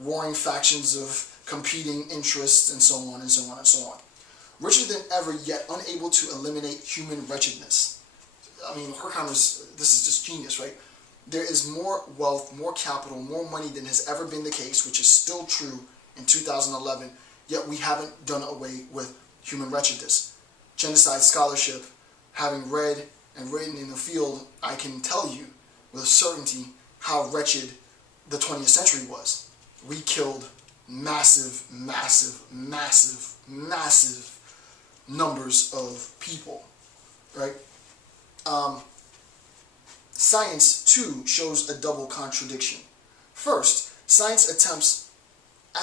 warring factions of competing interests, and so on and so on and so on. Richer than ever, yet unable to eliminate human wretchedness. I mean, this is just genius, right? There is more wealth, more capital, more money than has ever been the case, which is still true in 2011, yet we haven't done away with human wretchedness. Genocide scholarship, having read and written in the field, I can tell you with certainty how wretched the 20th century was. We killed massive, massive, massive, massive numbers of people, right? Science, too, shows a double contradiction. First, science attempts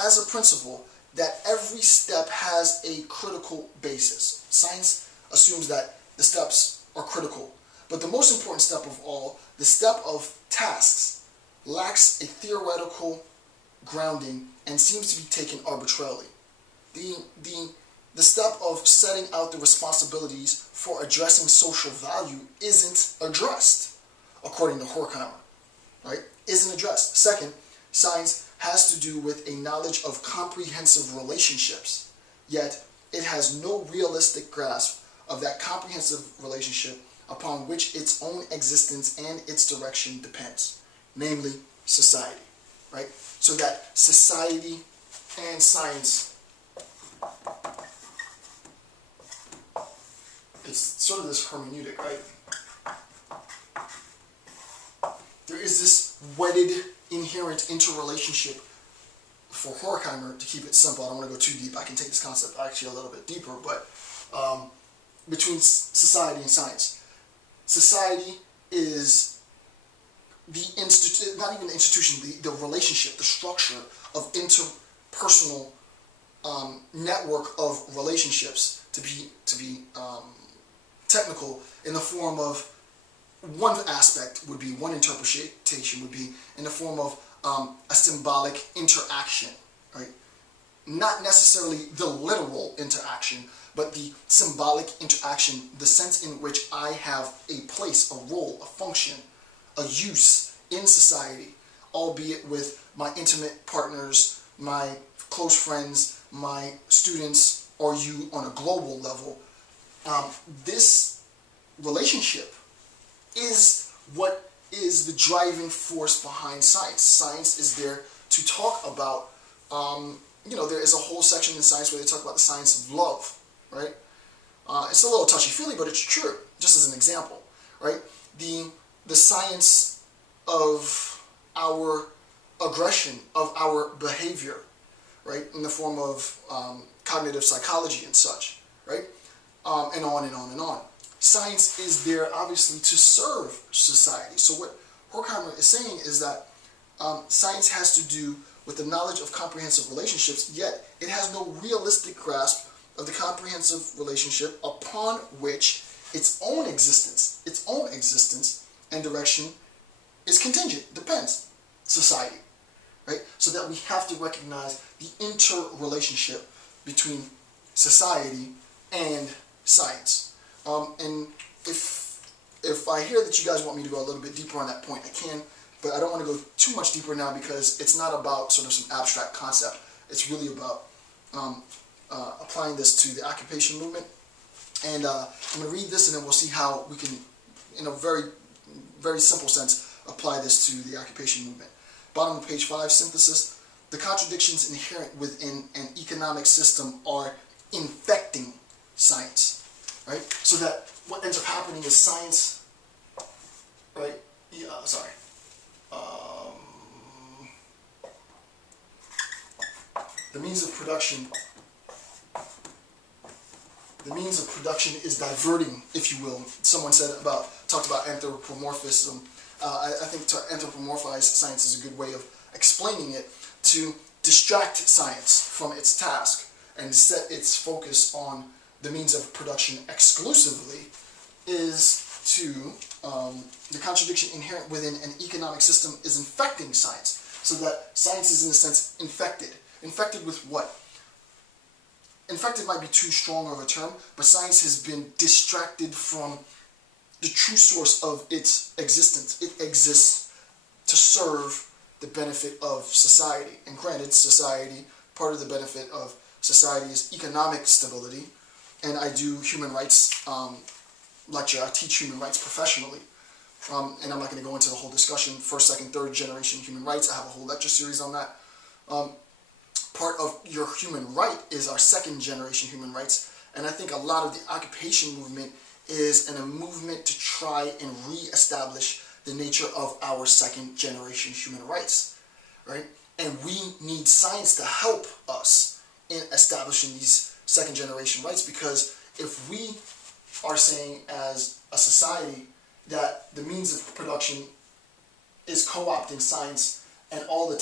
as a principle that every step has a critical basis. Science assumes that the steps are critical. But the most important step of all, the step of tasks, lacks a theoretical grounding and seems to be taken arbitrarily. The step of setting out the responsibilities for addressing social value isn't addressed, according to Horkheimer, right? Isn't addressed. Second, science has to do with a knowledge of comprehensive relationships, yet it has no realistic grasp of that comprehensive relationship upon which its own existence and its direction depends, namely society, right? So that society and science, it's sort of this hermeneutic, right? There is this wedded, inherent interrelationship for Horkheimer, to keep it simple. I don't want to go too deep. I can take this concept actually a little bit deeper, but between society and science. Society is not even the institution, the relationship, the structure of interpersonal network of relationships, to be technical, in the form of one aspect would be, one interpretation would be in the form of a symbolic interaction, right? Not necessarily the literal interaction, but the symbolic interaction, the sense in which I have a place, a role, a function, a use in society, albeit with my intimate partners, my close friends, my students, or you on a global level. This relationship is what is the driving force behind science. Science is there to talk about, there is a whole section in science where they talk about the science of love, right? It's a little touchy-feely, but it's true, just as an example, right? The science of our aggression, of our behavior, right, in the form of cognitive psychology and such, right? And on and on and on. Science is there, obviously, to serve society. So what Horkheimer is saying is that science has to do with the knowledge of comprehensive relationships, yet it has no realistic grasp of the comprehensive relationship upon which its own existence and direction is contingent, depends, society, right? So that we have to recognize the interrelationship between society and science. And if I hear that you guys want me to go a little bit deeper on that point, I can, but I don't want to go too much deeper now because it's not about sort of some abstract concept. It's really about applying this to the occupation movement. And I'm going to read this, and then we'll see how we can, in a very, very simple sense, apply this to the occupation movement. Bottom of page 5, synthesis. The contradictions inherent within an economic system are infecting science, right? So that what ends up happening is science, right? The means of production is diverting, if you will. Someone talked about anthropomorphism. I think to anthropomorphize science is a good way of explaining it, to distract science from its task and set its focus on the means of production exclusively, is to, the contradiction inherent within an economic system is infecting science, so that science is in a sense infected. Infected with what? Infected might be too strong of a term, but science has been distracted from the true source of its existence. It exists to serve the benefit of society. And granted, part of the benefit of society is economic stability, and I do human rights lecture. I teach human rights professionally, and I'm not going to go into the whole discussion, first, second, third generation human rights. I have a whole lecture series on that. Part of your human right is our second generation human rights, and I think a lot of the occupation movement is a movement to try and re-establish the nature of our second generation human rights, right? And we need science to help us in establishing these second generation rights, because if we are saying as a society that the means of production is co-opting science and all the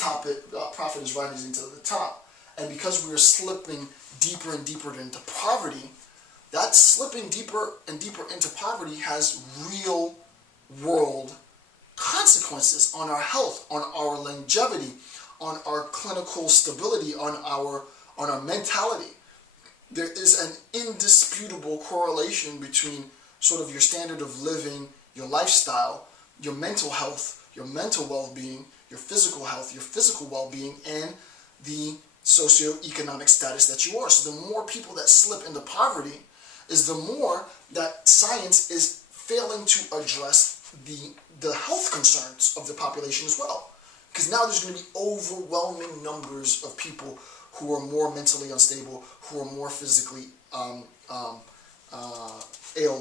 profit is rising to the top, and because we are slipping deeper and deeper into poverty, that slipping deeper and deeper into poverty has real world consequences on our health, on our longevity, on our clinical stability, on our mentality. There is an indisputable correlation between sort of your standard of living, your lifestyle, your mental health, your mental well-being, your physical health, your physical well-being, and the socioeconomic status that you are. So the more people that slip into poverty is the more that science is failing to address the health concerns of the population as well. Because now there's going to be overwhelming numbers of people who are more mentally unstable, who are more physically ailed,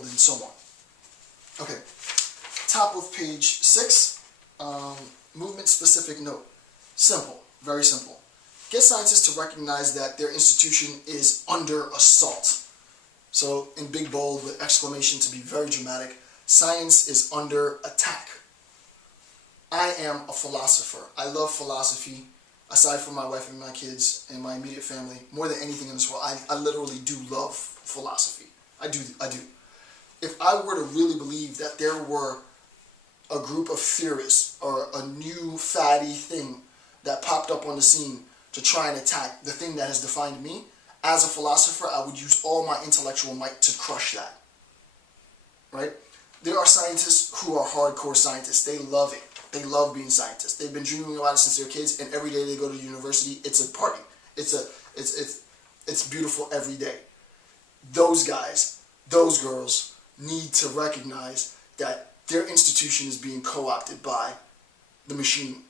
and so on. Okay, top of page 6, movement-specific note. Simple, very simple. Get scientists to recognize that their institution is under assault. So in big bold with exclamation to be very dramatic, science is under attack. I am a philosopher. I love philosophy. Aside from my wife and my kids and my immediate family, more than anything in this world, I literally do love philosophy. I do. If I were to really believe that there were a group of theorists or a new fatty thing that popped up on the scene to try and attack the thing that has defined me, as a philosopher, I would use all my intellectual might to crush that. Right? There are scientists who are hardcore scientists. They love it. They love being scientists. They've been dreaming about it since they're kids, and every day they go to university, it's a party. It's beautiful every day. Those guys, those girls need to recognize that their institution is being co-opted by the machine.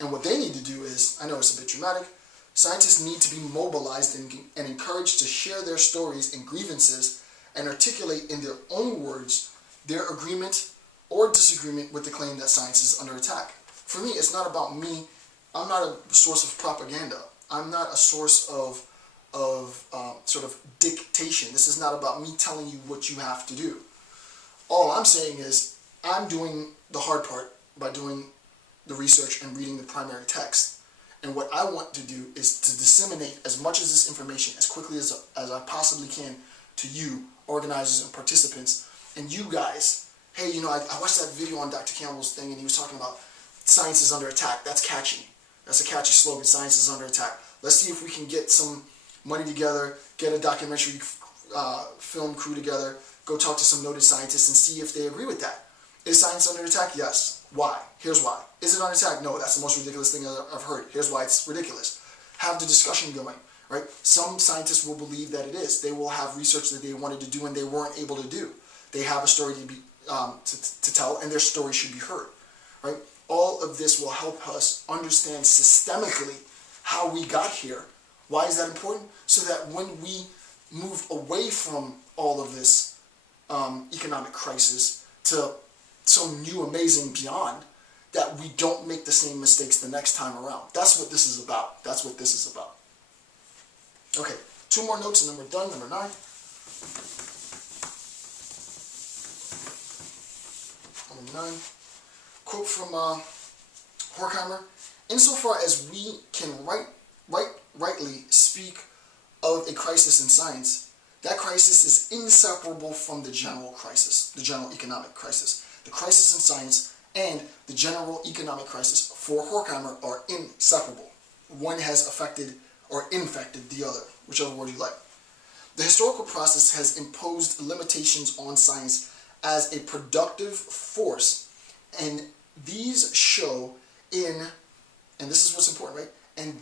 And what they need to do is, I know it's a bit dramatic, scientists need to be mobilized and encouraged to share their stories and grievances and articulate in their own words their agreement or disagreement with the claim that science is under attack. For me, it's not about me. I'm not a source of propaganda. I'm not a source of sort of dictation. This is not about me telling you what you have to do. All I'm saying is I'm doing the hard part by doing the research and reading the primary text. And what I want to do is to disseminate as much of this information as quickly as I possibly can to you, organizers and participants, and you guys. Hey, you know, I watched that video on Dr. Campbell's thing, and he was talking about science is under attack. That's catchy. That's a catchy slogan, science is under attack. Let's see if we can get some money together, get a documentary film crew together, go talk to some noted scientists and see if they agree with that. Is science under attack? Yes. Why? Here's why. Is it under attack? No, that's the most ridiculous thing I've heard. Here's why it's ridiculous. Have the discussion going, right? Some scientists will believe that it is. They will have research that they wanted to do and they weren't able to do. They have a story to tell, and their story should be heard, right? All of this will help us understand systemically how we got here. Why is that important? So that when we move away from all of this economic crisis to some new amazing beyond, that we don't make the same mistakes the next time around. That's what this is about. That's what this is about. Okay, 2 more notes and then we're done. Number 9. Number 9. Quote from Horkheimer: "Insofar as we can rightly speak of a crisis in science, that crisis is inseparable from the general crisis, the general economic crisis. The crisis in science and the general economic crisis for Horkheimer are inseparable. One has affected or infected the other," whichever word you like. "The historical process has imposed limitations on science as a productive force, and these show in and this is what's important, right? And